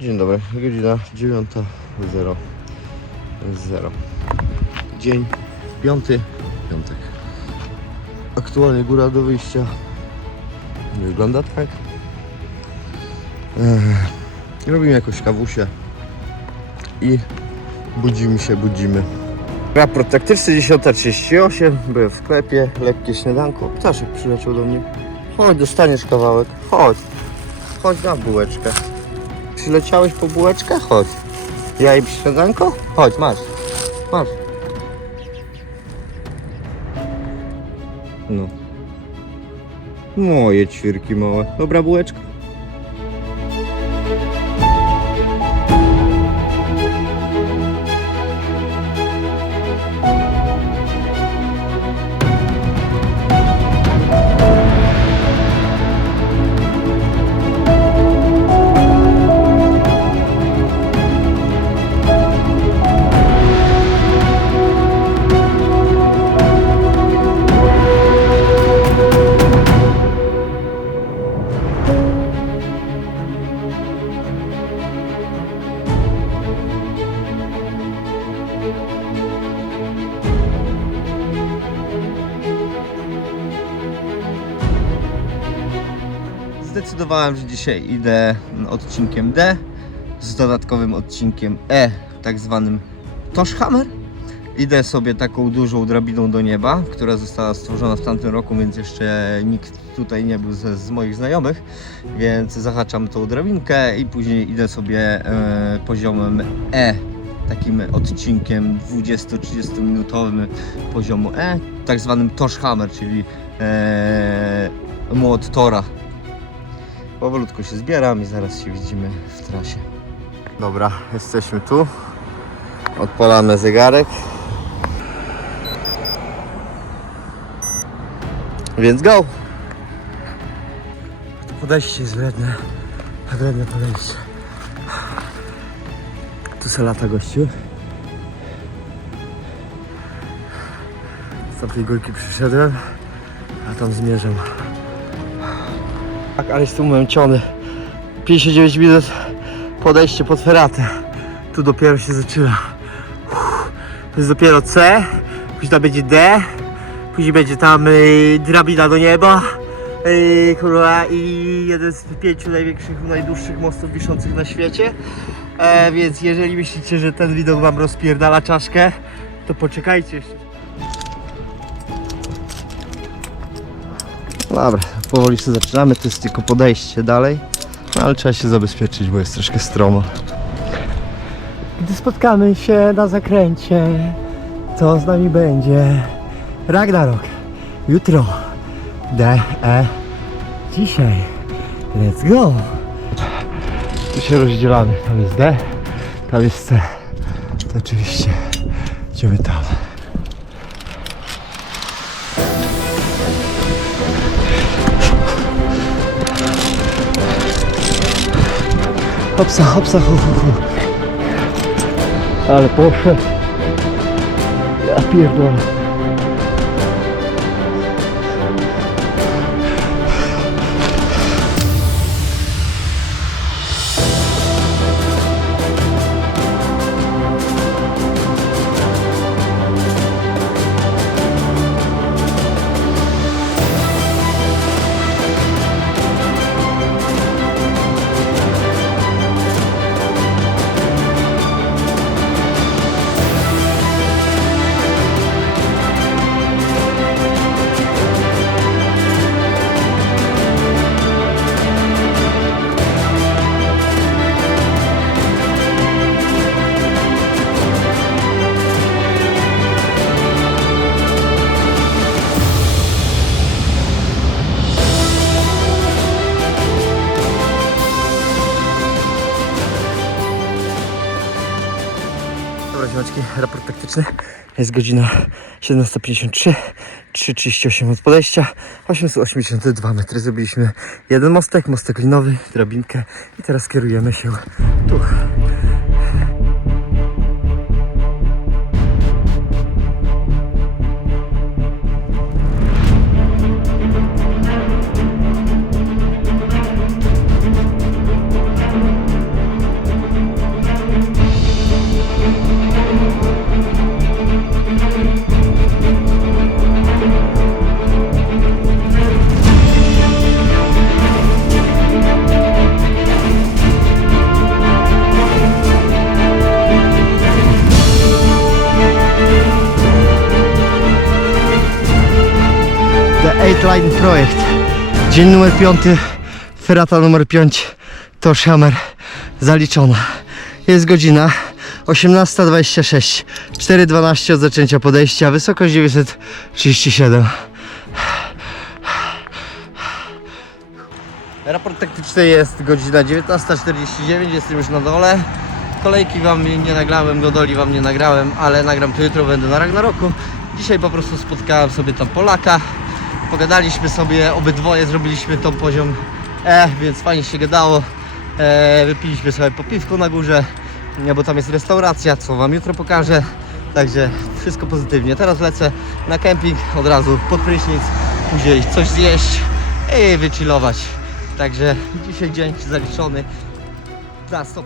Dobra, godzina 9.00. Dzień piąty, piątek. Aktualnie góra do wyjścia wygląda tak. Ech, robimy jakąś kawusię i budzimy się, budzimy. Raport taktyczny 10.38, byłem w sklepie, lekkie śniadanko. Ptaszek przyleciał do mnie. Chodź, dostaniesz kawałek. Chodź. Chodź na bułeczkę. Przyleciałeś po bułeczkę? Chodź. Ja i śniadanko? Chodź, masz. Masz. No. Moje ćwierki małe. Dobra bułeczka? Zdecydowałem, że dzisiaj idę odcinkiem D z dodatkowym odcinkiem E, tak zwanym Toshhammer. Idę sobie taką dużą drabiną do nieba, która została stworzona w tamtym roku, więc jeszcze nikt tutaj nie był ze, z moich znajomych, więc zahaczam tą drabinkę i później idę sobie e, poziomem E, takim odcinkiem 20-30 minutowym poziomu E, tak zwanym Toshhammer, czyli e, młot Tora. Powolutku się zbieram i zaraz się widzimy w trasie. Dobra, jesteśmy tu. Odpalamy zegarek. Więc go! To podejście jest wredne. Wredne podejście. Tu se lata gościu. Z tamtej górki przyszedłem, a tam zmierzam. Tak, ale jestem umęczony. 59 minut podejście pod feratę. Tu dopiero się zaczyna. Uff, To jest dopiero C, później tam będzie D, później będzie tam y, drabina do nieba. Y, kurwa, I jeden z pięciu największych, najdłuższych mostów wiszących na świecie. E, więc jeżeli myślicie, że ten widok wam rozpierdala czaszkę, to poczekajcie jeszcze. Dobra, powoli sobie zaczynamy, to jest tylko podejście dalej, no, ale trzeba się zabezpieczyć, bo jest troszkę stromo. Gdy spotkamy się na zakręcie, co z nami będzie? Ragnarok. Jutro. D, E. Dzisiaj. Let's go. Tu się rozdzielamy. Tam jest D, tam jest C. To oczywiście idziemy tam. Hopsa, hopsa, hu, hu, hu. Ale poszedł. Ja pierdolę. Ziomeczki, raport taktyczny. Jest godzina 17.53, 3.38 od podejścia, 882 metry. Zrobiliśmy jeden mostek, mostek linowy, drabinkę i teraz kierujemy się tu. Slackline Projekt. Dzień numer 5, ferata numer 5, Toshhammer zaliczona. Jest godzina 18.26, 4.12 od zaczęcia podejścia, wysokość 937. Raport taktyczny jest godzina 19.49, jestem już na dole. Kolejki wam nie nagrałem, godoli wam nie nagrałem, ale nagram to jutro, będę na Ragnaroku. Dzisiaj po prostu spotkałem sobie tam Polaka. Pogadaliśmy sobie, obydwoje zrobiliśmy tą poziom E, więc fajnie się gadało. E, wypiliśmy sobie po piwku na górze, bo tam jest restauracja, co wam jutro pokażę. Także wszystko pozytywnie. Teraz lecę na kemping od razu pod prysznic, później coś zjeść i wychillować. Także dzisiaj dzień zaliczony na 100%.